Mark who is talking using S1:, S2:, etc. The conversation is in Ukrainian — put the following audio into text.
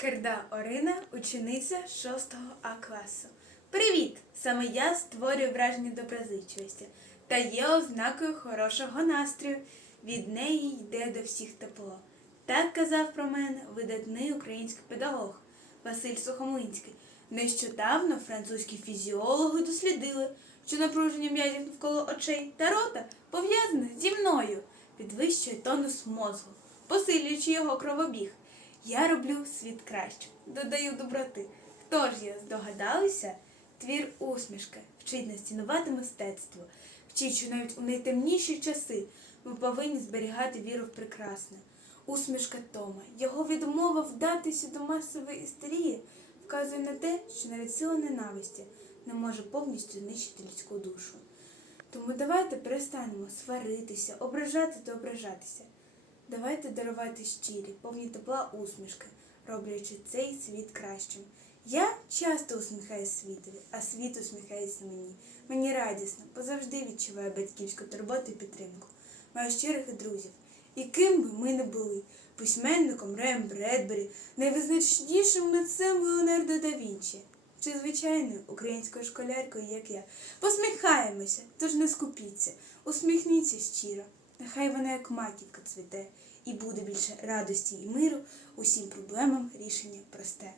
S1: Керда Орина, учениця 6 А класу. Привіт! Саме я створюю враження доброзичливості та є ознакою хорошого настрою. Від неї йде до всіх тепло. Так казав про мене видатний український педагог Василь Сухомлинський. Нещодавно французькі фізіологи дослідили, що напруження м'язів навколо очей та рота пов'язане зі мною, підвищує тонус мозку, посилюючи його кровобіг. Я роблю світ кращим, додаю доброти. Хто ж я здогадалися? Твір усмішка вчить нас цінувати мистецтво, вчить, що навіть у найтемніші часи ми повинні зберігати віру в прекрасне. Усмішка Тома, його відмова вдатися до масової істерії вказує на те, що навіть сила ненависті не може повністю знищити людську душу. Тому давайте перестанемо сваритися, ображати та ображатися. Давайте дарувати щирі, повні тепла усмішки, роблячи цей світ кращим. Я часто усміхаюся світові, а світ усміхається мені. Мені радісно, бо завжди відчуваю батьківську турботу і підтримку. Маю щирих друзів. І ким би ми не були письменником Рем Бредбері, найвизначнішим митцем Леонардо да Вінчі, чи звичайною українською школяркою, як я. Посміхаємося, тож не скупіться, усміхніться щиро. Нехай вона як маківка цвіте, і буде більше радості і миру, усім проблемам рішення просте.